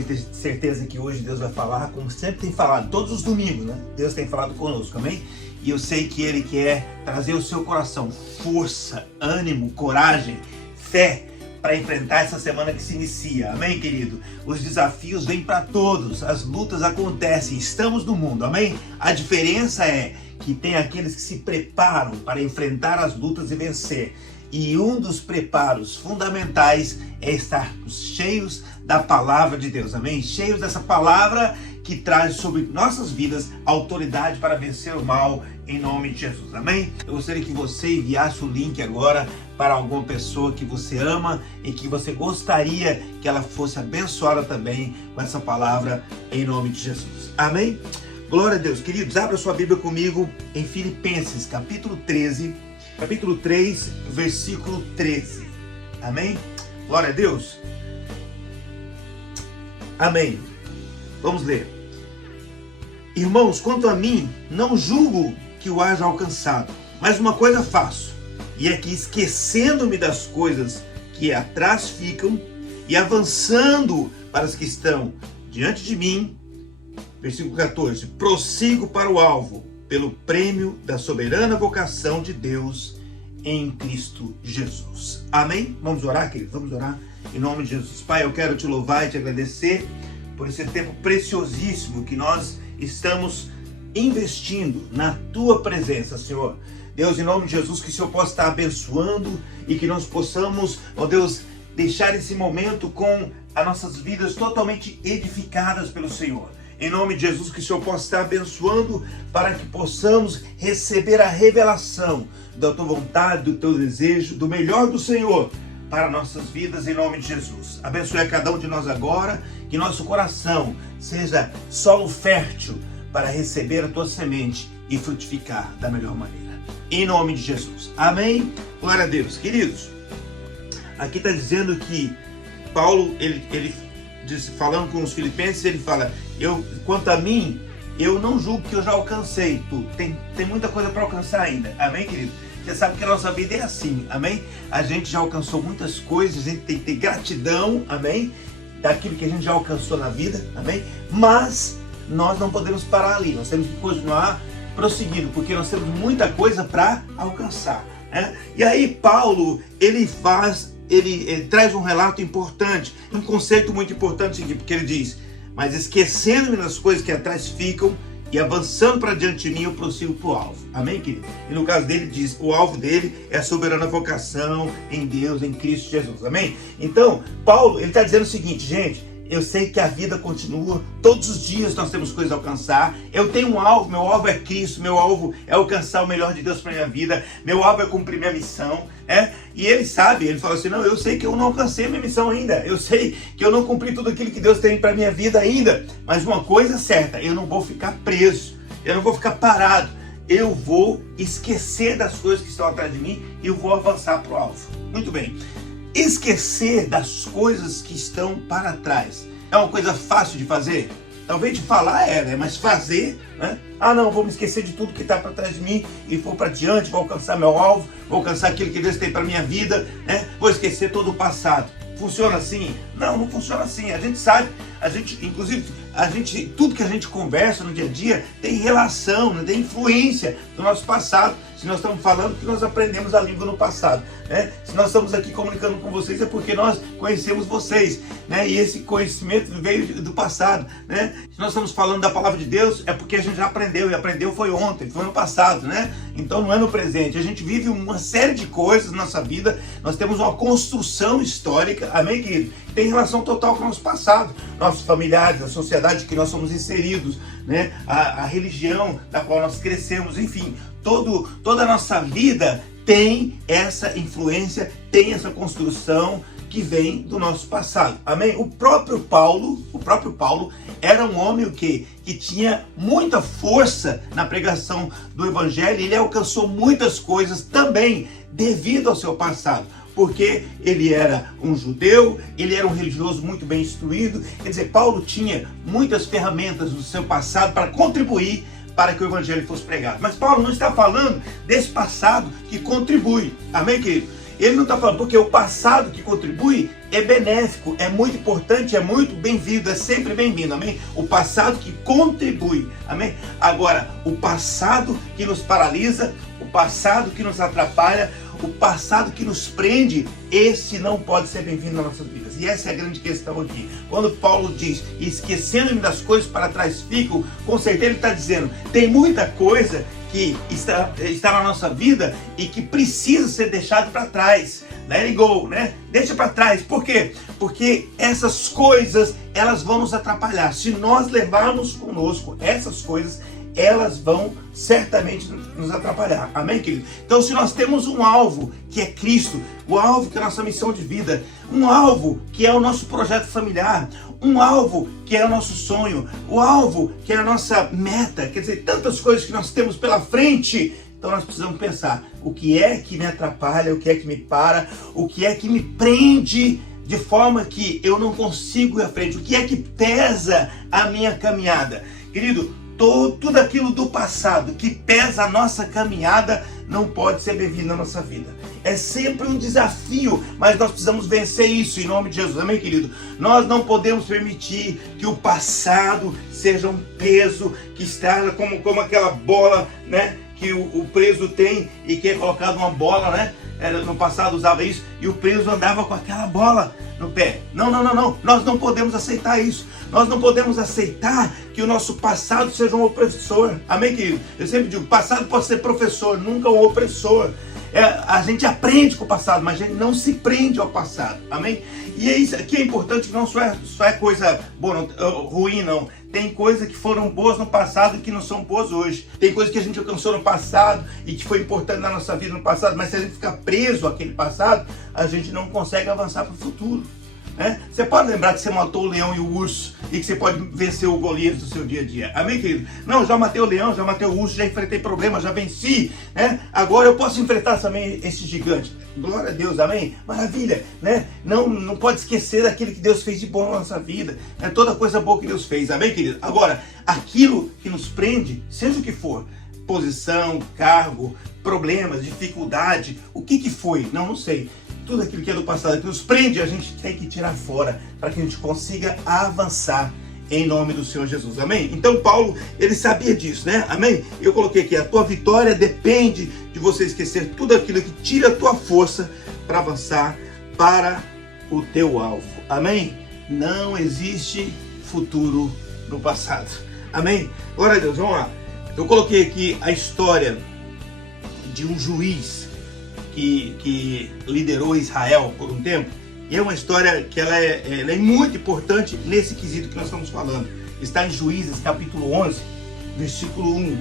tenho certeza que hoje Deus vai falar, como sempre tem falado, todos os domingos, né? Deus tem falado conosco, amém? E eu sei que Ele quer trazer ao seu coração força, ânimo, coragem, fé, para enfrentar essa semana que se inicia, amém, querido? Os desafios vêm para todos, as lutas acontecem, estamos no mundo, amém? A diferença é que tem aqueles que se preparam para enfrentar as lutas e vencer. E um dos preparos fundamentais é estarmos cheios da palavra de Deus, amém? Cheios dessa palavra que traz sobre nossas vidas autoridade para vencer o mal, em nome de Jesus, amém? Eu gostaria que você enviasse o link agora para alguma pessoa que você ama e que você gostaria que ela fosse abençoada também com essa palavra, em nome de Jesus, amém? Glória a Deus, queridos, abra sua Bíblia comigo em Filipenses, capítulo 3, versículo 13, amém? Glória a Deus, amém. Vamos ler. Irmãos, quanto a mim, não julgo que o haja alcançado, mas uma coisa faço, e é que esquecendo-me das coisas que atrás ficam e avançando para as que estão diante de mim, versículo 14, prossigo para o alvo, pelo prêmio da soberana vocação de Deus em Cristo Jesus. Amém? Vamos orar, queridos? Vamos orar em nome de Jesus. Pai, eu quero te louvar e te agradecer por esse tempo preciosíssimo que nós estamos investindo na tua presença, Senhor. Deus, em nome de Jesus, que o Senhor possa estar abençoando e que nós possamos, ó Deus, deixar esse momento com as nossas vidas totalmente edificadas pelo Senhor. Em nome de Jesus, que o Senhor possa estar abençoando para que possamos receber a revelação da tua vontade, do teu desejo, do melhor do Senhor para nossas vidas, em nome de Jesus. Abençoe a cada um de nós agora, que nosso coração seja solo fértil para receber a tua semente e frutificar da melhor maneira. Em nome de Jesus. Amém? Glória a Deus. Queridos, aqui está dizendo que Paulo, ele diz, falando com os filipenses, ele fala, quanto a mim, eu não julgo que eu já alcancei tudo. Tem muita coisa para alcançar ainda. Amém, querido? Você sabe que a nossa vida é assim, amém? A gente já alcançou muitas coisas, a gente tem que ter gratidão, amém? Daquilo que a gente já alcançou na vida, amém? Mas nós não podemos parar ali, nós temos que continuar prosseguindo, porque nós temos muita coisa para alcançar, né? E aí Paulo, ele traz um relato importante, um conceito muito importante aqui, porque ele diz, mas esquecendo-me das coisas que atrás ficam, e avançando para diante de mim, eu prossigo para o alvo. Amém, querido? E no caso dele, diz, o alvo dele é a soberana vocação em Deus, em Cristo Jesus. Amém? Então, Paulo, ele está dizendo o seguinte, gente, eu sei que a vida continua, todos os dias nós temos coisas a alcançar, eu tenho um alvo, meu alvo é Cristo, meu alvo é alcançar o melhor de Deus para minha vida, meu alvo é cumprir minha missão, e ele sabe, ele fala assim, não, eu sei que eu não alcancei minha missão ainda, eu sei que eu não cumpri tudo aquilo que Deus tem para minha vida ainda, mas uma coisa é certa, eu não vou ficar preso, eu não vou ficar parado, eu vou esquecer das coisas que estão atrás de mim e eu vou avançar para o alvo. Muito bem. Esquecer das coisas que estão para trás é uma coisa fácil de fazer? Talvez de falar né? Mas fazer, né? Ah não, vou me esquecer de tudo que está para trás de mim e vou para diante, vou alcançar meu alvo, vou alcançar aquilo que Deus tem para minha vida, né? Vou esquecer todo o passado. Funciona assim? Não, não funciona assim. A gente sabe, inclusive, tudo que a gente conversa no dia a dia tem relação, né? Tem influência do nosso passado. Se nós estamos falando que nós aprendemos a língua no passado, né? Se nós estamos aqui comunicando com vocês é porque nós conhecemos vocês, né? E esse conhecimento veio do passado, né? Se nós estamos falando da palavra de Deus é porque a gente já aprendeu, e aprendeu foi ontem, foi no passado, né? Então não é no presente. A gente vive uma série de coisas na nossa vida, nós temos uma construção histórica, amém, querido? Tem relação total com o nosso passado, nossos familiares, a sociedade que nós somos inseridos, né? A religião da qual nós crescemos, enfim, toda a nossa vida tem essa influência, tem essa construção que vem do nosso passado, amém? O próprio Paulo era um homem que tinha muita força na pregação do evangelho, ele alcançou muitas coisas também devido ao seu passado, porque ele era um judeu, ele era um religioso muito bem instruído, quer dizer, Paulo tinha muitas ferramentas no seu passado para contribuir para que o evangelho fosse pregado. Mas Paulo não está falando desse passado que contribui, amém, querido? Ele não está falando, porque o passado que contribui é benéfico, é muito importante, é muito bem-vindo, é sempre bem-vindo, amém? O passado que contribui, amém? Agora, o passado que nos paralisa, o passado que nos atrapalha, o passado que nos prende, esse não pode ser bem-vindo nas nossas vidas. E essa é a grande questão aqui. Quando Paulo diz, esquecendo-me das coisas para trás ficam, com certeza ele está dizendo, tem muita coisa que está na nossa vida e que precisa ser deixado para trás. Let it go, né? Deixa para trás. Por quê? Porque essas coisas, elas vão nos atrapalhar. Se nós levarmos conosco essas coisas, elas vão certamente nos atrapalhar. Amém, querido? Então, se nós temos um alvo que é Cristo, o alvo que é a nossa missão de vida, um alvo que é o nosso projeto familiar, um alvo que é o nosso sonho, o alvo que é a nossa meta, quer dizer, tantas coisas que nós temos pela frente, então nós precisamos pensar, o que é que me atrapalha, o que é que me para, o que é que me prende de forma que eu não consigo ir à frente, o que é que pesa a minha caminhada. Querido, tudo aquilo do passado que pesa a nossa caminhada não pode ser bem-vindo na nossa vida. É sempre um desafio, mas nós precisamos vencer isso em nome de Jesus, amém, querido? Nós não podemos permitir que o passado seja um peso que está como aquela bola, né, que o preso tem e que é colocado uma bola, né? No passado usava isso e o preso andava com aquela bola no pé. Não. Nós não podemos aceitar isso. Nós não podemos aceitar que o nosso passado seja um opressor. Amém, querido? Eu sempre digo, passado pode ser professor, nunca um opressor. A gente aprende com o passado, mas a gente não se prende ao passado. Amém? E é isso aqui é importante, não só é coisa boa, ruim, não. Tem coisas que foram boas no passado e que não são boas hoje. Tem coisas que a gente alcançou no passado e que foi importante na nossa vida no passado, mas se a gente ficar preso àquele passado, a gente não consegue avançar para o futuro. Né? Você pode lembrar que você matou o leão e o urso e que você pode vencer o Golias do seu dia a dia. Amém, querido? Não, já matei o leão, já matei o urso, já enfrentei problemas, já venci. Né? Agora eu posso enfrentar também esse gigante. Glória a Deus, amém? Maravilha, né? Não pode esquecer daquilo que Deus fez de bom na nossa vida. Né? Toda coisa boa que Deus fez, amém, querido? Agora, aquilo que nos prende, seja o que for, posição, cargo, problemas, dificuldade, o que foi? Não sei. Tudo aquilo que é do passado, que nos prende, a gente tem que tirar fora para que a gente consiga avançar em nome do Senhor Jesus, amém? Então Paulo, ele sabia disso, né? Amém? Eu coloquei aqui, a tua vitória depende de você esquecer tudo aquilo que tira a tua força para avançar para o teu alvo, amém? Não existe futuro no passado, amém? Glória a Deus, vamos lá. Eu coloquei aqui a história de um juiz que liderou Israel por um tempo. E é uma história que ela é muito importante nesse quesito que nós estamos falando. Está em Juízes capítulo 11, versículo 1.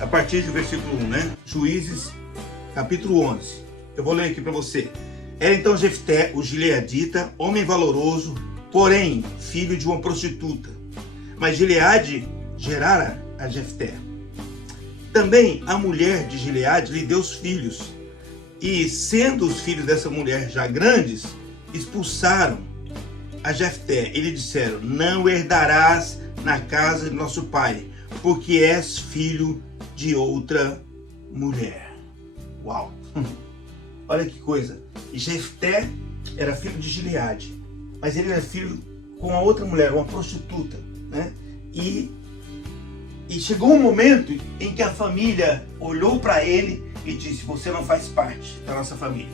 A partir do versículo 1, né? Juízes capítulo 11. Eu vou ler aqui para você. Era então Jefté, o gileadita, homem valoroso, porém filho de uma prostituta. Mas Gileade gerara a Jefté. Também a mulher de Gileade lhe deu os filhos. E sendo os filhos dessa mulher já grandes, expulsaram a Jefté e lhe disseram: não herdarás na casa de nosso pai, porque és filho de outra mulher. Uau! Olha que coisa. Jefté era filho de Gileade, mas ele era filho com a outra mulher, uma prostituta, né? E chegou um momento em que a família olhou para ele e disse: você não faz parte da nossa família.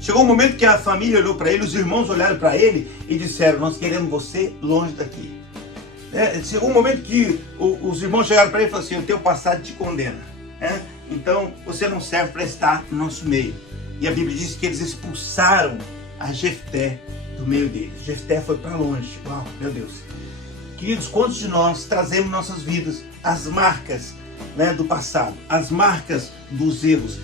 Chegou um momento que a família olhou para ele, os irmãos olharam para ele e disseram: nós queremos você longe daqui. Chegou um momento que os irmãos chegaram para ele e falaram assim: o teu passado te condena. Então você não serve para estar no nosso meio. E a Bíblia diz que eles expulsaram a Jefté do meio deles. Jefté foi para longe. Uau, meu Deus. Queridos, quantos de nós trazemos em nossas vidas as marcas, né, do passado, as marcas dos erros,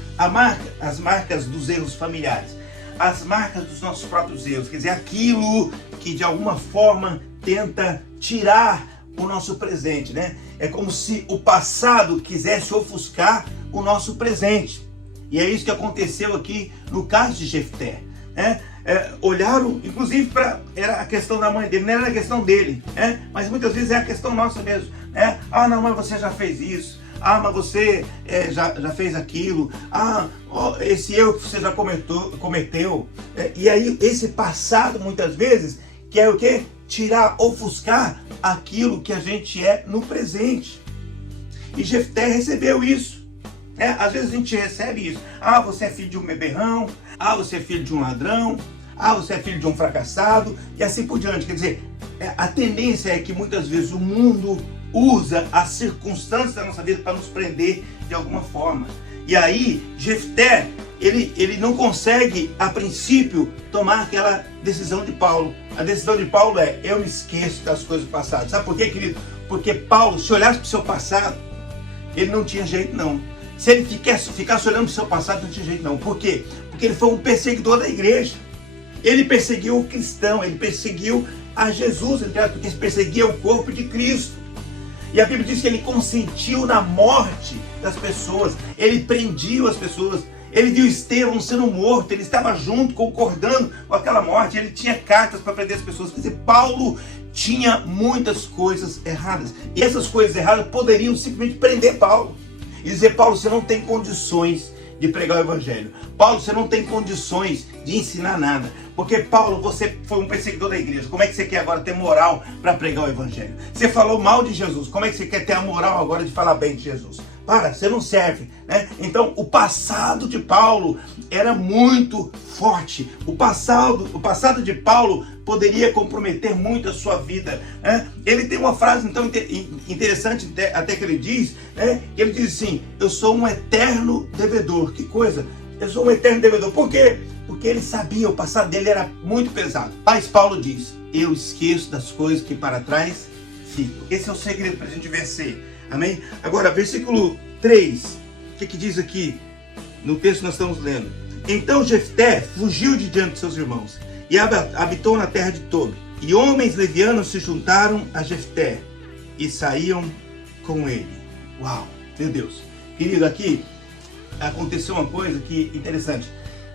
as marcas dos erros familiares, as marcas dos nossos próprios erros, quer dizer, aquilo que de alguma forma tenta tirar o nosso presente, né? É como se o passado quisesse ofuscar o nosso presente. E é isso que aconteceu aqui no caso de Jefté, né? Olharam, inclusive, era a questão da mãe dele, não era a questão dele, né? Mas muitas vezes é a questão nossa mesmo, né? Ah, não, mas você já fez isso. Ah, mas você já fez aquilo. Ah, esse erro que você já cometeu. E aí esse passado muitas vezes quer o quê? Tirar, ofuscar aquilo que a gente é no presente. E Jefté recebeu isso. Às vezes a gente recebe isso. Ah, você é filho de um beberrão. Ah, você é filho de um ladrão. Ah, você é filho de um fracassado. E assim por diante. Quer dizer, a tendência é que muitas vezes o mundo usa as circunstâncias da nossa vida para nos prender de alguma forma. E aí, Jefté, ele não consegue, a princípio, tomar aquela decisão de Paulo. A decisão de Paulo é: eu me esqueço das coisas passadas. Sabe por quê, querido? Porque Paulo, se olhasse para o seu passado, ele não tinha jeito não. Se ele ficasse olhando para o seu passado, não tinha jeito não. Por quê? Porque ele foi um perseguidor da igreja. Ele perseguiu o cristão, ele perseguiu a Jesus, porque ele perseguia o corpo de Cristo. E a Bíblia diz que ele consentiu na morte das pessoas, ele prendia as pessoas, ele viu Estevão sendo morto, ele estava junto, concordando com aquela morte, ele tinha cartas para prender as pessoas. Quer dizer, Paulo tinha muitas coisas erradas, e essas coisas erradas poderiam simplesmente prender Paulo e dizer: Paulo, você não tem condições de pregar o evangelho. Paulo, você não tem condições de ensinar nada. Porque, Paulo, você foi um perseguidor da igreja. Como é que você quer agora ter moral para pregar o evangelho? Você falou mal de Jesus. Como é que você quer ter a moral agora de falar bem de Jesus? Para, você não serve, né? Então, o passado de Paulo era muito forte. O passado de Paulo poderia comprometer muito a sua vida, né? Ele tem uma frase então interessante, até que ele diz, né? Ele diz assim: eu sou um eterno devedor. Que coisa? Eu sou um eterno devedor. Por quê? Porque ele sabia, o passado dele era muito pesado. Mas Paulo diz: eu esqueço das coisas que para trás ficam. Esse é o segredo para a gente vencer. Amém? Agora, versículo 3, o que diz aqui no texto que nós estamos lendo? Então Jefté fugiu de diante de seus irmãos e habitou na terra de Tobi. E homens levianos se juntaram a Jefté e saíam com ele. Uau, meu Deus. Querido, aqui aconteceu uma coisa que interessante.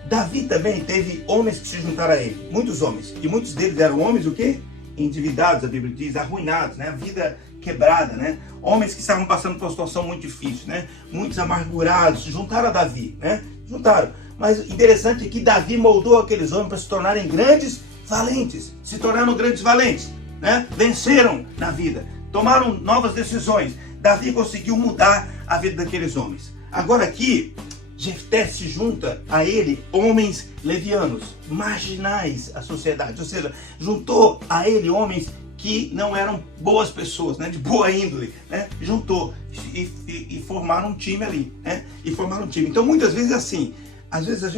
Davi também teve homens que se juntaram a ele. Muitos homens. E muitos deles eram homens o quê? Endividados, a Bíblia diz, arruinados, né? A vida quebrada, né? Homens que estavam passando por uma situação muito difícil, né? Muitos amargurados, se juntaram a Davi, né? Juntaram. Mas interessante é que Davi moldou aqueles homens para se tornarem grandes valentes. Se tornaram grandes valentes, né? Venceram na vida. Tomaram novas decisões. Davi conseguiu mudar a vida daqueles homens. Agora aqui, Jefté se junta a ele homens levianos, marginais à sociedade. Ou seja, juntou a ele homens que não eram boas pessoas, né, de boa índole, né, juntou e formaram um time ali, né, e formaram um time. Então muitas vezes assim, às vezes a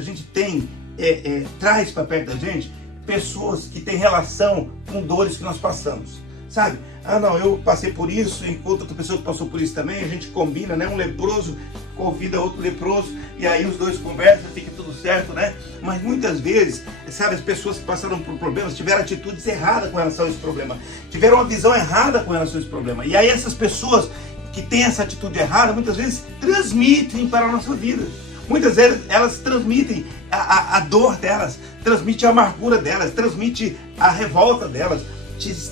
gente tem, traz para perto da gente pessoas que têm relação com dores que nós passamos, sabe? Ah não, eu passei por isso, enquanto outra pessoa que passou por isso também, a gente combina, né, um leproso convida outro leproso, e aí os dois conversam, fica tudo certo, né? Mas muitas vezes, sabe, as pessoas que passaram por problemas tiveram atitudes erradas com relação a esse problema, tiveram uma visão errada com relação a esse problema, e aí essas pessoas que têm essa atitude errada, muitas vezes transmitem para a nossa vida. Muitas vezes elas transmitem a dor delas, transmitem a amargura delas, transmitem a revolta delas,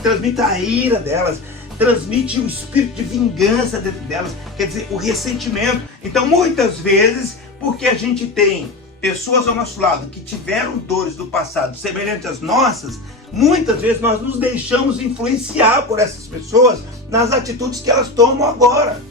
transmitem a ira delas, transmite o espírito de vingança dentro delas, quer dizer, o ressentimento. Então muitas vezes, porque a gente tem pessoas ao nosso lado que tiveram dores do passado semelhantes às nossas, muitas vezes nós nos deixamos influenciar por essas pessoas nas atitudes que elas tomam agora.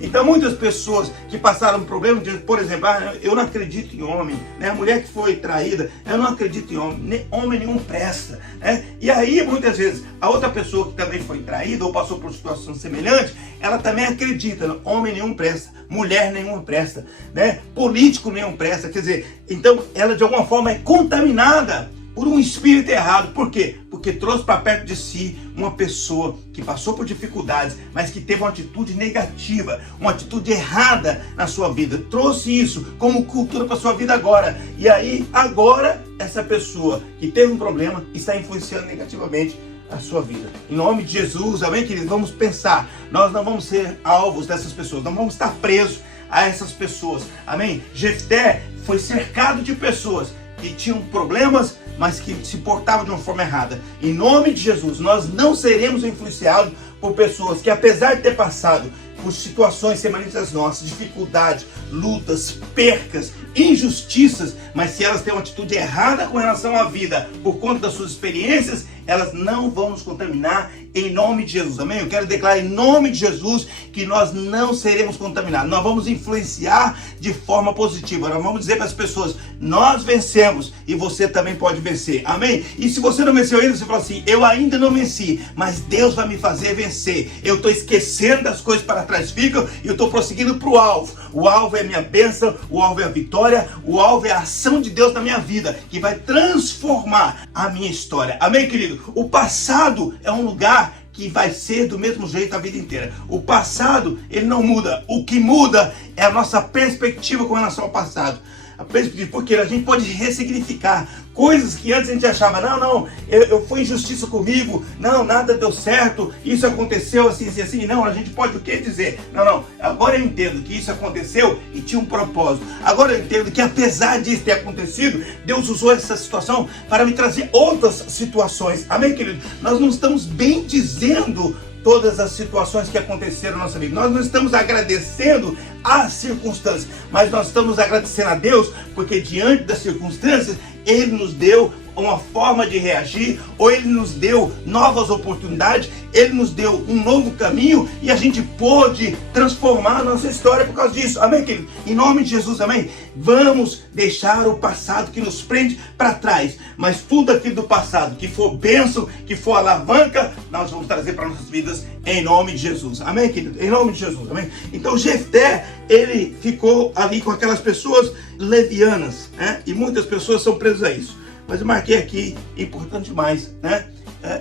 Então muitas pessoas que passaram um problema, por exemplo, eu não acredito em homem, né? A mulher que foi traída, eu não acredito em homem, homem nenhum presta, né? E aí muitas vezes a outra pessoa que também foi traída ou passou por situação semelhante, ela também acredita, né? Homem nenhum presta, mulher nenhuma presta, né? Político nenhum presta, quer dizer, então ela de alguma forma é contaminada por um espírito errado. Por quê? Porque trouxe para perto de si uma pessoa que passou por dificuldades, mas que teve uma atitude negativa, uma atitude errada na sua vida. Trouxe isso como cultura para sua vida agora. E aí, agora, essa pessoa que teve um problema está influenciando negativamente a sua vida. Em nome de Jesus, amém, queridos? Vamos pensar. Nós não vamos ser alvos dessas pessoas, não vamos estar presos a essas pessoas. Amém? Jefté foi cercado de pessoas que tinham problemas, mas que se portavam de uma forma errada. Em nome de Jesus, nós não seremos influenciados por pessoas que, apesar de ter passado por situações semelhantes às nossas, dificuldades, lutas, percas, injustiças, mas se elas têm uma atitude errada com relação à vida, por conta das suas experiências, elas não vão nos contaminar em nome de Jesus, amém? Eu quero declarar em nome de Jesus que nós não seremos contaminados, nós vamos influenciar de forma positiva, nós vamos dizer para as pessoas, nós vencemos e você também pode vencer, amém? E se você não venceu ainda, você fala assim, eu ainda não venci, mas Deus vai me fazer vencer, eu estou esquecendo das coisas para trás ficam e eu estou prosseguindo para o alvo é a minha bênção, o alvo é a vitória, o alvo é a ação de Deus na minha vida, que vai transformar a minha história, amém, querido? O passado é um lugar que vai ser do mesmo jeito a vida inteira. O passado, ele não muda. O que muda é a nossa perspectiva com relação ao passado. A perspectiva, porque a gente pode ressignificar coisas que antes a gente achava, não, eu fui injustiça comigo, não, nada deu certo, isso aconteceu assim, não, a gente pode o que dizer? Não, agora eu entendo que isso aconteceu e tinha um propósito. Agora eu entendo que apesar disso ter acontecido, Deus usou essa situação para me trazer outras situações. Amém, querido? Nós não estamos bem dizendo todas as situações que aconteceram na nossa vida. Nós não estamos agradecendo as circunstâncias, mas nós estamos agradecendo a Deus, porque diante das circunstâncias, Ele nos deu uma forma de reagir, ou Ele nos deu novas oportunidades, Ele nos deu um novo caminho, e a gente pôde transformar a nossa história por causa disso, amém, querido? Em nome de Jesus, amém? Vamos deixar o passado que nos prende para trás, mas tudo aquilo do passado, que for bênção, que for alavanca, nós vamos trazer para nossas vidas, em nome de Jesus, amém, querido? Em nome de Jesus, amém? Então Jefté, ele ficou ali com aquelas pessoas levianas, né? E muitas pessoas são presas a isso. Mas eu marquei aqui, importante demais, né?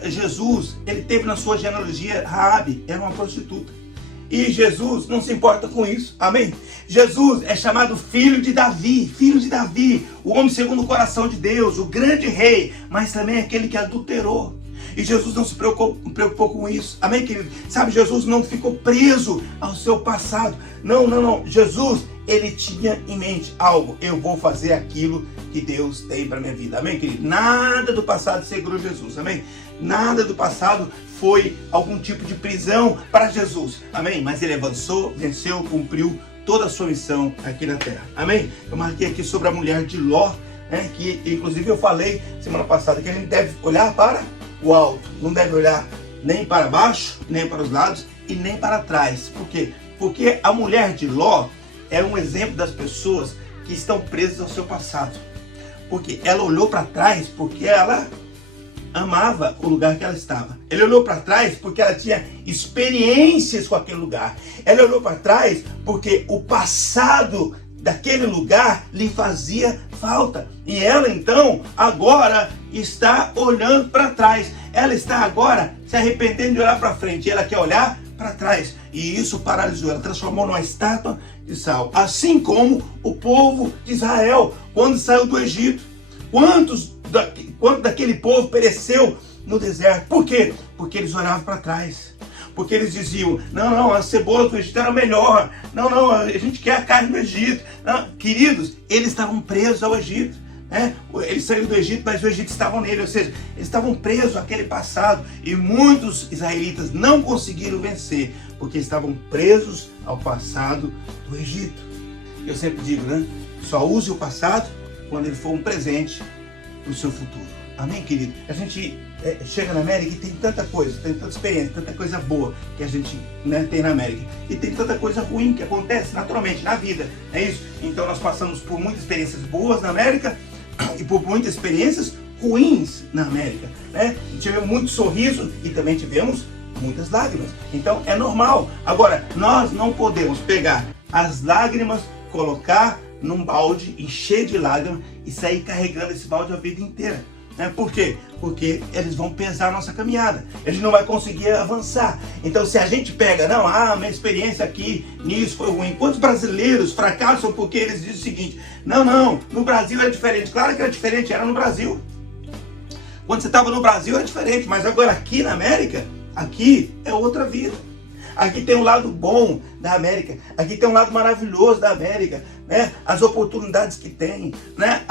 Jesus, ele teve na sua genealogia, Raabe era uma prostituta. E Jesus não se importa com isso, amém? Jesus é chamado filho de Davi, o homem segundo o coração de Deus, o grande rei, mas também aquele que adulterou. E Jesus não se preocupou com isso, amém, querido? Sabe, Jesus não ficou preso ao seu passado, não. Jesus, ele tinha em mente algo, eu vou fazer aquilo que Deus tem para minha vida, amém, querido? Nada do passado segurou Jesus, amém? Nada do passado foi algum tipo de prisão para Jesus, amém? Mas ele avançou, venceu, cumpriu toda a sua missão aqui na terra, amém? Eu marquei aqui sobre a mulher de Ló, né? Que inclusive eu falei semana passada que a gente deve olhar para o alto, não deve olhar nem para baixo, nem para os lados e nem para trás. Por quê? Porque a mulher de Ló é um exemplo das pessoas que estão presas ao seu passado. Porque ela olhou para trás porque ela amava o lugar que ela estava. Ela olhou para trás porque ela tinha experiências com aquele lugar. Ela olhou para trás porque o passado daquele lugar lhe fazia falta. E ela então agora está olhando para trás. Ela está agora se arrependendo de olhar para frente. Ela quer olhar para trás. E isso paralisou. Ela transformou numa estátua de sal. Assim como o povo de Israel quando saiu do Egito. Quanto daquele povo pereceu no deserto? Por quê? Porque eles olhavam para trás. Porque eles diziam, não, a cebola do Egito era melhor. Não, a gente quer a carne do Egito. Não, queridos, eles estavam presos ao Egito. Né? Eles saíram do Egito, mas o Egito estava nele. Ou seja, eles estavam presos àquele passado. E muitos israelitas não conseguiram vencer, porque estavam presos ao passado do Egito. Eu sempre digo, né? Só use o passado quando ele for um presente para o seu futuro. Amém, querido? A gente chega na América e tem tanta coisa, tem tanta experiência, tanta coisa boa que a gente, né, tem na América. E tem tanta coisa ruim que acontece naturalmente na vida, é isso? Então nós passamos por muitas experiências boas na América e por muitas experiências ruins na América, né? Tivemos muito sorriso e também tivemos muitas lágrimas. Então é normal. Agora, nós não podemos pegar as lágrimas, colocar num balde, encher de lágrimas e sair carregando esse balde a vida inteira. Por quê? Porque eles vão pesar a nossa caminhada. A gente não vai conseguir avançar. Então se a gente pega, minha experiência aqui nisso foi ruim. Quantos brasileiros fracassam porque eles dizem o seguinte, não, no Brasil era diferente. Claro que era diferente, era no Brasil. Quando você estava no Brasil era diferente, mas agora aqui na América, aqui é outra vida. Aqui tem um lado bom da América, aqui tem um lado maravilhoso da América, né? As oportunidades que tem, né?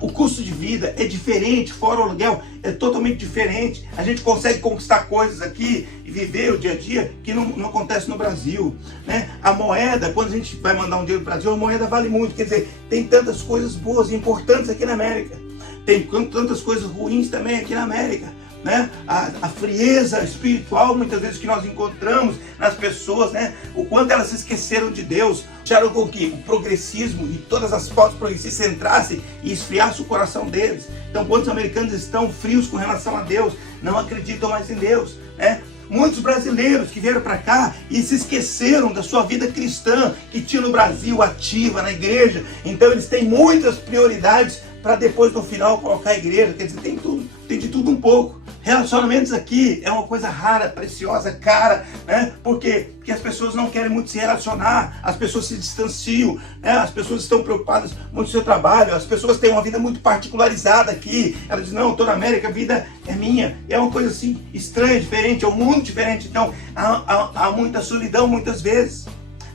O custo de vida é diferente, fora o aluguel é totalmente diferente. A gente consegue conquistar coisas aqui e viver o dia a dia que não acontece no Brasil, né? A moeda, quando a gente vai mandar um dinheiro para o Brasil, a moeda vale muito, quer dizer, tem tantas coisas boas e importantes aqui na América, tem tantas coisas ruins também aqui na América, né? A frieza espiritual muitas vezes que nós encontramos nas pessoas, né? O quanto elas se esqueceram de Deus, deixaram com que o progressismo e todas as pautas progressistas entrassem e esfriassem o coração deles. Então quantos americanos estão frios com relação a Deus, não acreditam mais em Deus, né? Muitos brasileiros que vieram para cá e se esqueceram da sua vida cristã que tinha no Brasil, ativa na igreja. Então eles têm muitas prioridades para depois no final colocar a igreja. Quer dizer, tem tudo, tem de tudo um pouco. Relacionamentos aqui é uma coisa rara, preciosa, cara, né? Por quê? Porque as pessoas não querem muito se relacionar, as pessoas se distanciam, né? As pessoas estão preocupadas muito com o seu trabalho, as pessoas têm uma vida muito particularizada aqui. Elas dizem, não, eu estou na América, a vida é minha. É uma coisa assim, estranha, diferente, é um mundo diferente. Então, há muita solidão muitas vezes.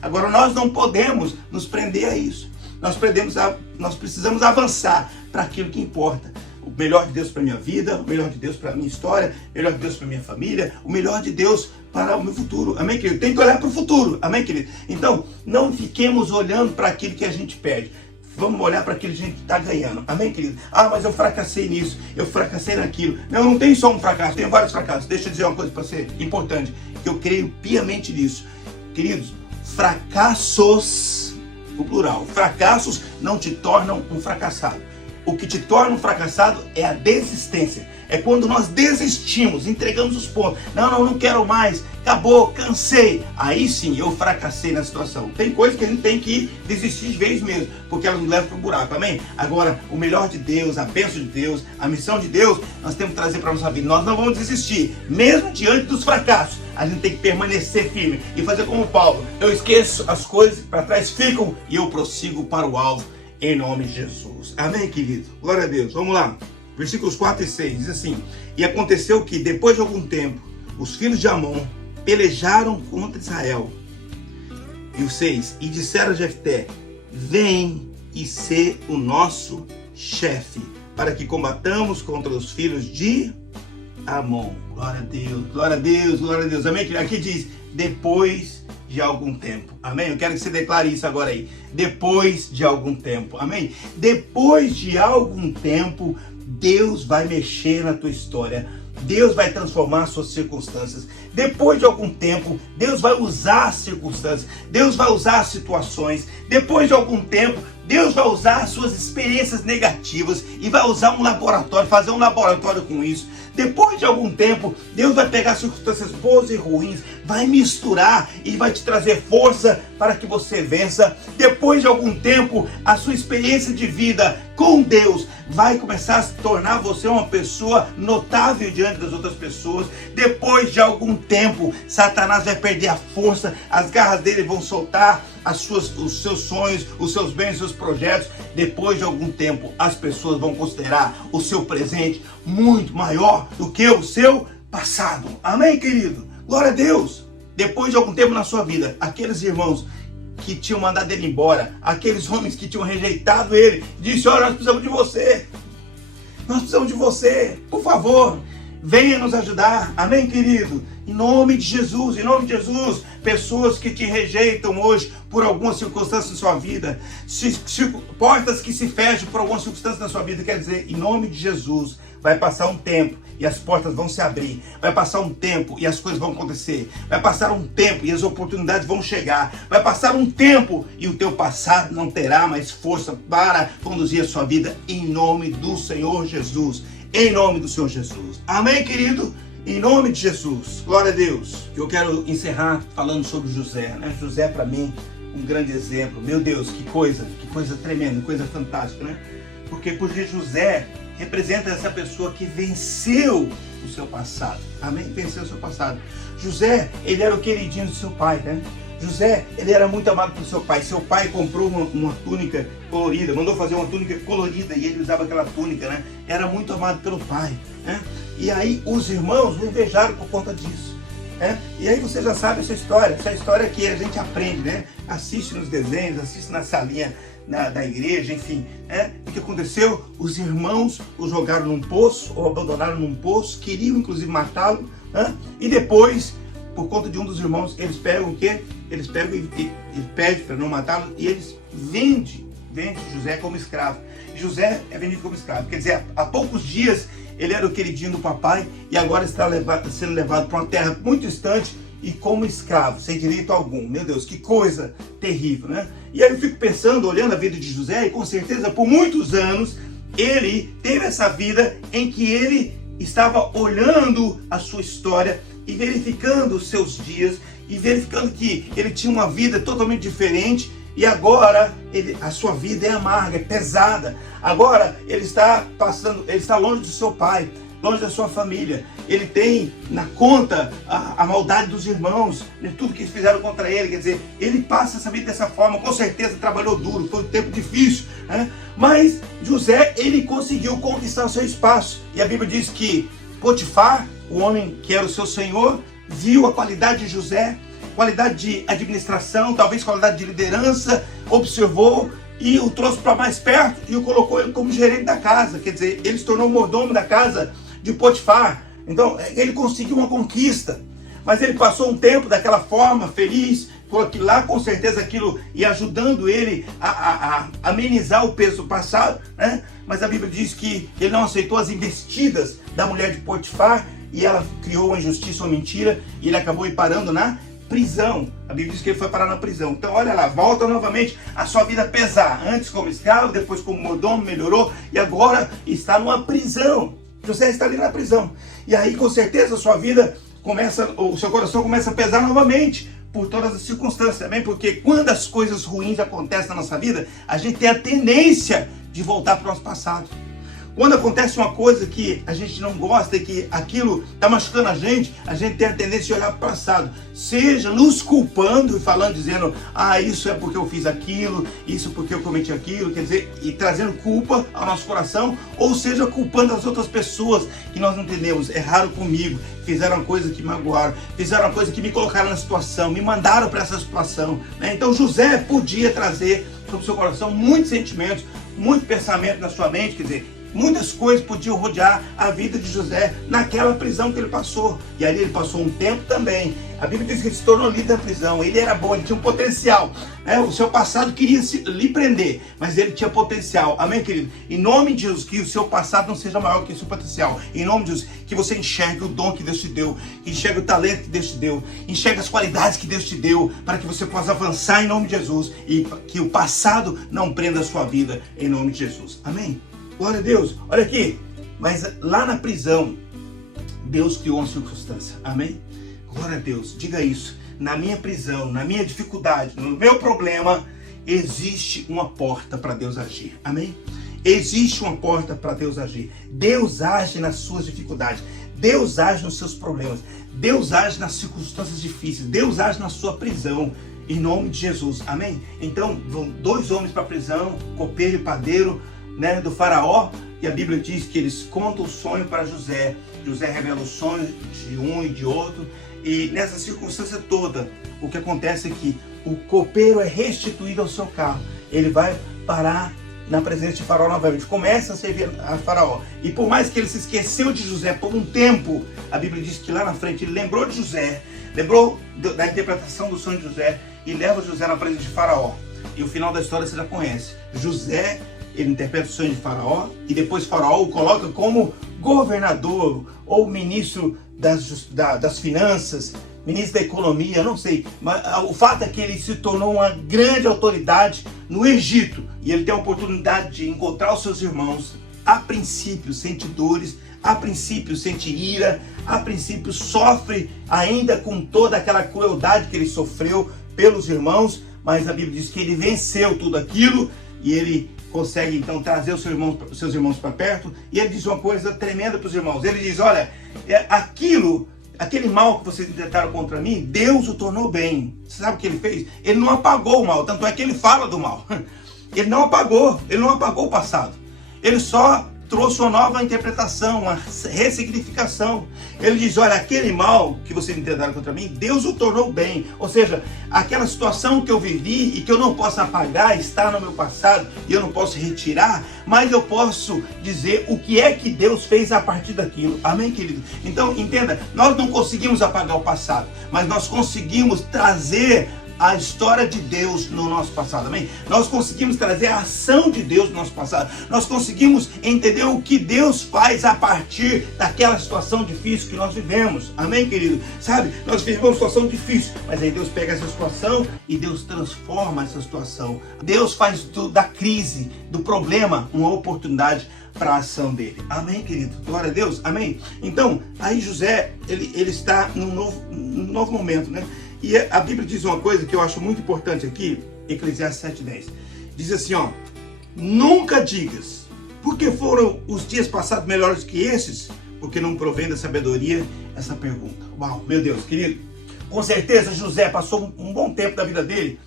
Agora, nós não podemos nos prender a isso. Nós precisamos avançar para aquilo que importa. O melhor de Deus para a minha vida, o melhor de Deus para a minha história, o melhor de Deus para a minha família, o melhor de Deus para o meu futuro. Amém, querido? Tem que olhar para o futuro. Amém, querido? Então, não fiquemos olhando para aquilo que a gente perde. Vamos olhar para aquilo que a gente está ganhando. Amém, querido? Ah, mas eu fracassei nisso, eu fracassei naquilo. Não tem só um fracasso, tem vários fracassos. Deixa eu dizer uma coisa para você importante, que eu creio piamente nisso. Queridos, fracassos, o plural, fracassos não te tornam um fracassado. O que te torna um fracassado é a desistência. É quando nós desistimos, entregamos os pontos. Não quero mais, acabou, cansei. Aí sim, eu fracassei na situação. Tem coisas que a gente tem que desistir de vez mesmo, porque elas nos levam para o buraco, amém? Agora, o melhor de Deus, a bênção de Deus, a missão de Deus, nós temos que trazer para a nossa vida. Nós não vamos desistir, mesmo diante dos fracassos. A gente tem que permanecer firme e fazer como Paulo. Eu esqueço as coisas para trás ficam e eu prossigo para o alvo. Em nome de Jesus. Amém, querido? Glória a Deus. Vamos lá. Versículos 4 e 6 diz assim: E aconteceu que, depois de algum tempo, os filhos de Amon pelejaram contra Israel. E o 6: E disseram a Jefté: Vem e sê o nosso chefe, para que combatamos contra os filhos de Amon. Glória a Deus, glória a Deus, glória a Deus. Amém? Aqui diz, depois de algum tempo. Amém? Eu quero que você declare isso agora aí. Depois de algum tempo. Amém? Depois de algum tempo, Deus vai mexer na tua história. Deus vai transformar as suas circunstâncias. Depois de algum tempo, Deus vai usar as circunstâncias. Deus vai usar as situações. Depois de algum tempo, Deus vai usar as suas experiências negativas e vai usar um laboratório, fazer um laboratório com isso. Depois de algum tempo, Deus vai pegar circunstâncias boas e ruins, vai misturar e vai te trazer força para que você vença. Depois de algum tempo, a sua experiência de vida com Deus vai começar a se tornar você uma pessoa notável diante das outras pessoas. Depois de algum tempo, Satanás vai perder a força, as garras dele vão soltar, os seus sonhos, os seus bens, os seus projetos. Depois de algum tempo, as pessoas vão considerar o seu presente muito maior do que o seu passado. Amém, querido? Glória a Deus. Depois de algum tempo na sua vida, aqueles irmãos que tinham mandado ele embora, aqueles homens que tinham rejeitado ele, disse: olha, nós precisamos de você. Nós precisamos de você. Por favor, venha nos ajudar. Amém, querido? Em nome de Jesus, em nome de Jesus. Pessoas que te rejeitam hoje por alguma circunstância na sua vida, portas que se fecham por alguma circunstância na sua vida, quer dizer, em nome de Jesus, vai passar um tempo e as portas vão se abrir, vai passar um tempo e as coisas vão acontecer, vai passar um tempo e as oportunidades vão chegar, vai passar um tempo e o teu passado não terá mais força para conduzir a sua vida, em nome do Senhor Jesus, em nome do Senhor Jesus. Amém, querido? Em nome de Jesus, glória a Deus. Eu quero encerrar falando sobre José, né? José, para mim, um grande exemplo. Meu Deus, que coisa tremenda, coisa fantástica, né? Porque José representa essa pessoa que venceu o seu passado. Amém? Venceu o seu passado. José, ele era o queridinho do seu pai, né? José, ele era muito amado pelo seu pai. Seu pai comprou uma túnica colorida, mandou fazer uma túnica colorida e ele usava aquela túnica, né? Era muito amado pelo pai, né? E aí os irmãos o invejaram por conta disso. né? E aí você já sabe essa história que a gente aprende, né? Assiste nos desenhos, assiste na salinha da igreja, enfim, né? O que aconteceu? Os irmãos o jogaram num poço, ou abandonaram num poço, queriam inclusive matá-lo, né? E depois, por conta de um dos irmãos, eles pegam o quê? Eles pegam e pedem para não matá-lo, e eles vendem José como escravo. José é vendido como escravo, quer dizer, há poucos dias ele era o queridinho do papai e agora está sendo levado para uma terra muito distante e como escravo, sem direito algum. Meu Deus, que coisa terrível, né? E aí eu fico pensando, olhando a vida de José, e com certeza por muitos anos ele teve essa vida em que ele estava olhando a sua história e verificando os seus dias e verificando que ele tinha uma vida totalmente diferente. E agora a sua vida é amarga, é pesada. Agora ele está longe do seu pai, longe da sua família. Ele tem na conta a maldade dos irmãos, de tudo que eles fizeram contra ele. Quer dizer, ele passa essa vida dessa forma, com certeza trabalhou duro, foi um tempo difícil, né? Mas José, ele conseguiu conquistar o seu espaço. E a Bíblia diz que Potifar, o homem que era o seu senhor, viu a qualidade de José, qualidade de administração, talvez qualidade de liderança, observou e o trouxe para mais perto e o colocou ele como gerente da casa. Quer dizer, ele se tornou o mordomo da casa de Potifar. Então, ele conseguiu uma conquista, mas ele passou um tempo daquela forma, feliz, porque lá com certeza aquilo ia ajudando ele a amenizar o peso do passado, né? Mas a Bíblia diz que ele não aceitou as investidas da mulher de Potifar e ela criou uma injustiça, uma mentira, e ele acabou parando na prisão. A Bíblia diz que ele foi parar na prisão. Então olha lá, volta novamente a sua vida a pesar. Antes como escravo, depois como mordomo, melhorou e agora está numa prisão. José está ali na prisão. E aí com certeza a sua vida o seu coração começa a pesar novamente por todas as circunstâncias também, porque quando as coisas ruins acontecem na nossa vida, a gente tem a tendência de voltar para o nosso passado. Quando acontece uma coisa que a gente não gosta e que aquilo está machucando a gente tem a tendência de olhar para o passado. Seja nos culpando e falando, dizendo, isso é porque eu fiz aquilo, isso porque eu cometi aquilo, quer dizer, e trazendo culpa ao nosso coração, ou seja, culpando as outras pessoas que nós não entendemos, erraram comigo, fizeram uma coisa que magoaram, fizeram uma coisa que me colocaram na situação, me mandaram para essa situação, né? Então José podia trazer sobre o seu coração muitos sentimentos, muito pensamento na sua mente, quer dizer, muitas coisas podiam rodear a vida de José naquela prisão que ele passou. E ali ele passou um tempo também. A Bíblia diz que ele se tornou líder da prisão. Ele era bom, ele tinha um potencial, né? O seu passado queria lhe prender, mas ele tinha potencial. Amém, querido? Em nome de Jesus, que o seu passado não seja maior que o seu potencial. Em nome de Jesus, que você enxergue o dom que Deus te deu, enxergue o talento que Deus te deu, enxergue as qualidades que Deus te deu, para que você possa avançar em nome de Jesus e que o passado não prenda a sua vida em nome de Jesus. Amém? Glória a Deus. Olha aqui, mas lá na prisão, Deus criou uma circunstância. Amém? Glória a Deus. Diga isso. Na minha prisão, na minha dificuldade, no meu problema, existe uma porta para Deus agir. Amém? Existe uma porta para Deus agir. Deus age nas suas dificuldades. Deus age nos seus problemas. Deus age nas circunstâncias difíceis. Deus age na sua prisão. Em nome de Jesus. Amém? Então, vão 2 homens para a prisão, copeiro e padeiro, né, do faraó, e a Bíblia diz que eles contam o sonho para José. José revela o sonho de um e de outro, e nessa circunstância toda, o que acontece é que o copeiro é restituído ao seu carro. Ele vai parar na presença de faraó novamente, começa a servir a faraó. E por mais que ele se esqueceu de José por um tempo, a Bíblia diz que lá na frente ele lembrou de José, lembrou da interpretação do sonho de José, e leva José na presença de faraó. E o final da história você já conhece. José, ele interpreta o sonho de faraó, e depois faraó o coloca como governador, ou ministro das finanças, ministro da economia, não sei. Mas o fato é que ele se tornou uma grande autoridade no Egito, e ele tem a oportunidade de encontrar os seus irmãos. A princípio sente dores, a princípio sente ira, a princípio sofre ainda com toda aquela crueldade que ele sofreu pelos irmãos, mas a Bíblia diz que ele venceu tudo aquilo, e ele consegue então trazer os seus irmãos para perto, e ele diz uma coisa tremenda para os irmãos. Ele diz, olha, aquele mal que vocês intentaram contra mim, Deus o tornou bem. Você sabe o que ele fez? Ele não apagou o mal, tanto é que ele fala do mal. Ele não apagou o passado. Ele só trouxe uma nova interpretação, uma ressignificação. Ele diz, olha, aquele mal que vocês intentaram contra mim, Deus o tornou bem. Ou seja, aquela situação que eu vivi e que eu não posso apagar, está no meu passado e eu não posso retirar, mas eu posso dizer o que é que Deus fez a partir daquilo. Amém, querido? Então, entenda, nós não conseguimos apagar o passado, mas nós conseguimos trazer a história de Deus no nosso passado, amém? Nós conseguimos trazer a ação de Deus no nosso passado. Nós conseguimos entender o que Deus faz a partir daquela situação difícil que nós vivemos, amém, querido? Sabe, nós vivemos uma situação difícil, mas aí Deus pega essa situação e Deus transforma essa situação. Deus faz da crise, do problema, uma oportunidade para a ação dele, amém, querido? Glória a Deus, amém? Então, aí José, ele está num novo momento, né? E a Bíblia diz uma coisa que eu acho muito importante aqui, Eclesiastes 7:10. Diz assim, ó, nunca digas, porque foram os dias passados melhores que esses, porque não provém da sabedoria essa pergunta. Uau, meu Deus, querido, com certeza José passou um bom tempo da vida dele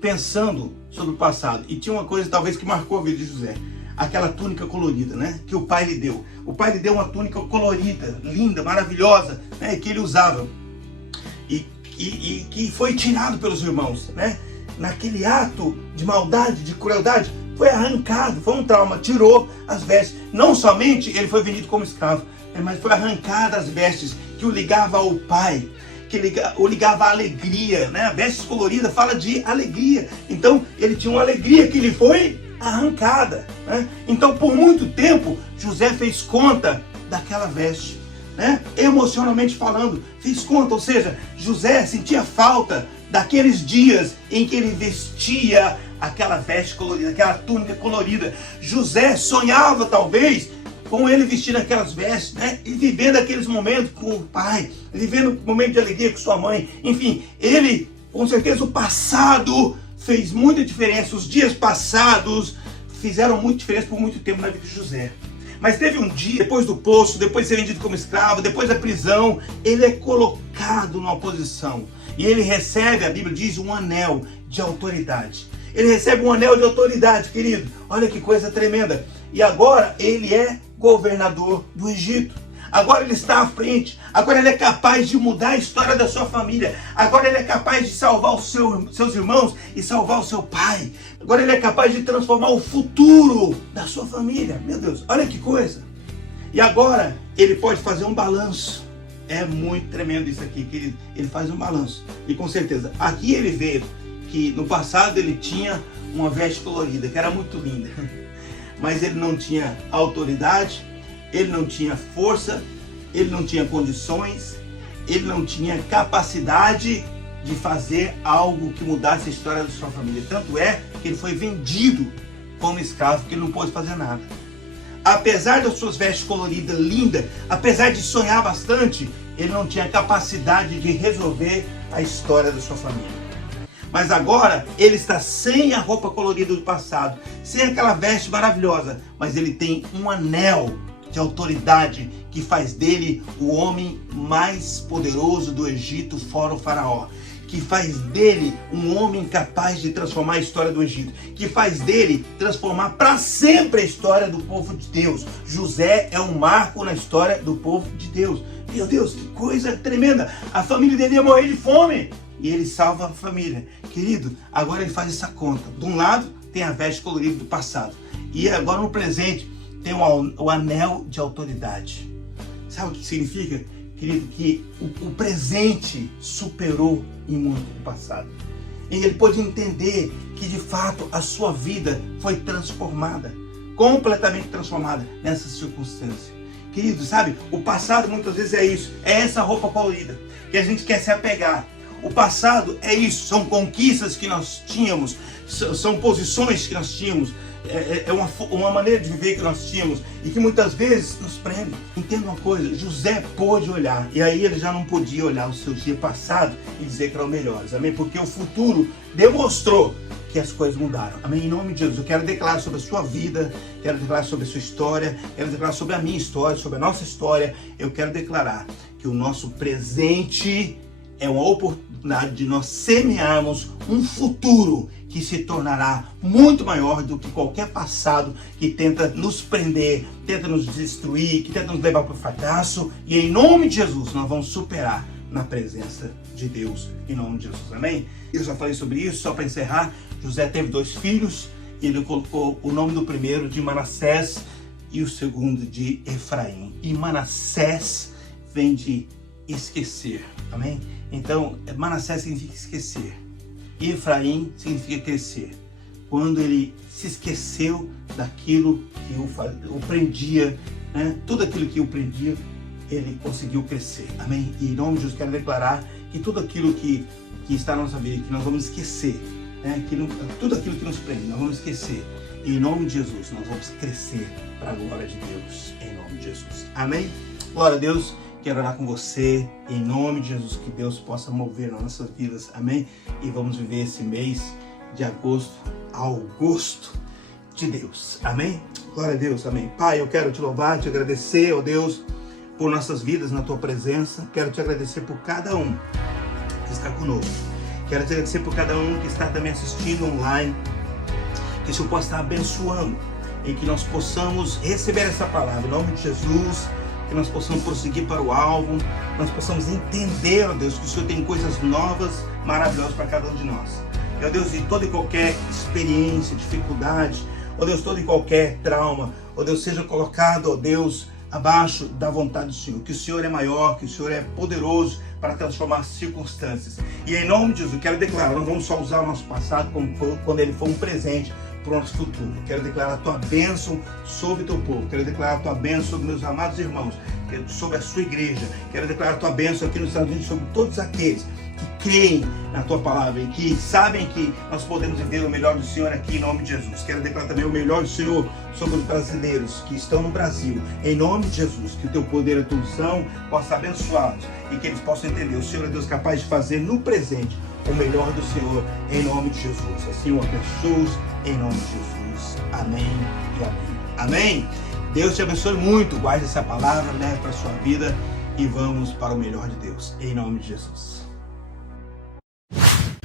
pensando sobre o passado. E tinha uma coisa talvez que marcou a vida de José, aquela túnica colorida, né, que o pai lhe deu. O pai lhe deu uma túnica colorida, linda, maravilhosa, né, que ele usava. E que foi tirado pelos irmãos, né? Naquele ato de maldade, de crueldade, foi arrancado, foi um trauma, tirou as vestes. Não somente ele foi vendido como escravo, mas foi arrancada as vestes que o ligava ao pai, que o ligava à alegria, né? A vestes colorida fala de alegria. Então ele tinha uma alegria que lhe foi arrancada, né? Então por muito tempo José fez conta daquela veste, né? Emocionalmente falando, fez conta, ou seja, José sentia falta daqueles dias em que ele vestia aquela veste colorida, aquela túnica colorida. José sonhava talvez com ele vestindo aquelas vestes, né? E vivendo aqueles momentos com o pai, vivendo um momento de alegria com sua mãe. Enfim, ele, com certeza, o passado fez muita diferença. Os dias passados fizeram muita diferença por muito tempo na vida de José. Mas teve um dia, depois do poço, depois de ser vendido como escravo, depois da prisão, ele é colocado numa posição. E ele recebe, a Bíblia diz, um anel de autoridade. Ele recebe um anel de autoridade, querido. Olha que coisa tremenda. E agora ele é governador do Egito. Agora ele está à frente. Agora ele é capaz de mudar a história da sua família. Agora ele é capaz de salvar os seus irmãos e salvar o seu pai. Agora ele é capaz de transformar o futuro da sua família. Meu Deus, olha que coisa. E agora ele pode fazer um balanço. É muito tremendo isso aqui, querido. Ele faz um balanço. E com certeza, aqui ele vê que no passado ele tinha uma veste colorida, que era muito linda. Mas ele não tinha autoridade, ele não tinha força, ele não tinha condições, ele não tinha capacidade de fazer algo que mudasse a história da sua família. Tanto é que ele foi vendido como escravo, porque ele não pôde fazer nada. Apesar das suas vestes coloridas, lindas, apesar de sonhar bastante, ele não tinha capacidade de resolver a história da sua família. Mas agora ele está sem a roupa colorida do passado, sem aquela veste maravilhosa, mas ele tem um anel de autoridade que faz dele o homem mais poderoso do Egito, fora o faraó. Que faz dele um homem capaz de transformar a história do Egito. Que faz dele transformar para sempre a história do povo de Deus. José é um marco na história do povo de Deus. Meu Deus, que coisa tremenda. A família dele ia morrer de fome. E ele salva a família. Querido, agora ele faz essa conta. De um lado tem a veste colorida do passado. E agora no presente tem o anel de autoridade. Sabe o que significa? Querido, que o presente superou em muito o passado. E ele pôde entender que de fato a sua vida foi transformada, completamente transformada nessa circunstância. Querido, sabe, o passado muitas vezes é isso, é essa roupa colorida que a gente quer se apegar. O passado é isso, são conquistas que nós tínhamos, são posições que nós tínhamos, é uma maneira de viver que nós tínhamos e que muitas vezes nos prende. Entenda uma coisa, José pôde olhar, e aí ele já não podia olhar o seu dia passado e dizer que eram melhores, amém? Porque o futuro demonstrou que as coisas mudaram, amém? Em nome de Jesus, eu quero declarar sobre a sua vida, quero declarar sobre a sua história, quero declarar sobre a minha história, sobre a nossa história. Eu quero declarar que o nosso presente é uma oportunidade de nós semearmos um futuro que se tornará muito maior do que qualquer passado que tenta nos prender, tenta nos destruir, que tenta nos levar para o fracasso. E em nome de Jesus nós vamos superar na presença de Deus, em nome de Jesus, amém? Eu já falei sobre isso, só para encerrar. José teve 2 filhos, ele colocou o nome do primeiro de Manassés e o segundo de Efraim. E Manassés vem de esquecer, amém? Então, Manassés significa esquecer, e Efraim significa crescer. Quando ele se esqueceu daquilo que o prendia, né? Tudo aquilo que o prendia, ele conseguiu crescer, amém? E em nome de Jesus quero declarar que tudo aquilo que está na nossa vida, que nós vamos esquecer, né? Tudo aquilo que nos prende, nós vamos esquecer. E em nome de Jesus nós vamos crescer para a glória de Deus, em nome de Jesus, amém? Glória a Deus. Quero orar com você, em nome de Jesus, que Deus possa mover nas nossas vidas, amém? E vamos viver esse mês de agosto ao gosto de Deus, amém? Glória a Deus, amém. Pai, eu quero te louvar, te agradecer, ó Deus, por nossas vidas na tua presença. Quero te agradecer por cada um que está conosco. Quero te agradecer por cada um que está também assistindo online. Que o Senhor possa estar abençoando e que nós possamos receber essa palavra, em nome de Jesus. Que nós possamos prosseguir para o alvo, nós possamos entender, ó Deus, que o Senhor tem coisas novas, maravilhosas para cada um de nós. Ó Deus, de toda e qualquer experiência, dificuldade, ó Deus, todo e qualquer trauma, ó Deus, seja colocado, ó Deus, abaixo da vontade do Senhor. Que o Senhor é maior, que o Senhor é poderoso para transformar circunstâncias. E em nome de Jesus, eu quero declarar, não vamos só usar o nosso passado quando ele for um presente para o nosso futuro. Quero declarar a tua bênção sobre o teu povo. Quero declarar a tua bênção sobre meus amados irmãos, sobre a sua igreja. Quero declarar a tua bênção aqui nos Estados Unidos sobre todos aqueles que creem na tua palavra e que sabem que nós podemos viver o melhor do Senhor aqui em nome de Jesus. Quero declarar também o melhor do Senhor sobre os brasileiros que estão no Brasil, em nome de Jesus. Que o teu poder e a tua unção possa abençoá-los e que eles possam entender o Senhor é Deus capaz de fazer no presente o melhor do Senhor, em nome de Jesus. Assim o abençoe, em nome de Jesus. Amém e amém. Amém. Deus te abençoe muito. Guarde essa palavra, leve para a sua vida e vamos para o melhor de Deus, em nome de Jesus.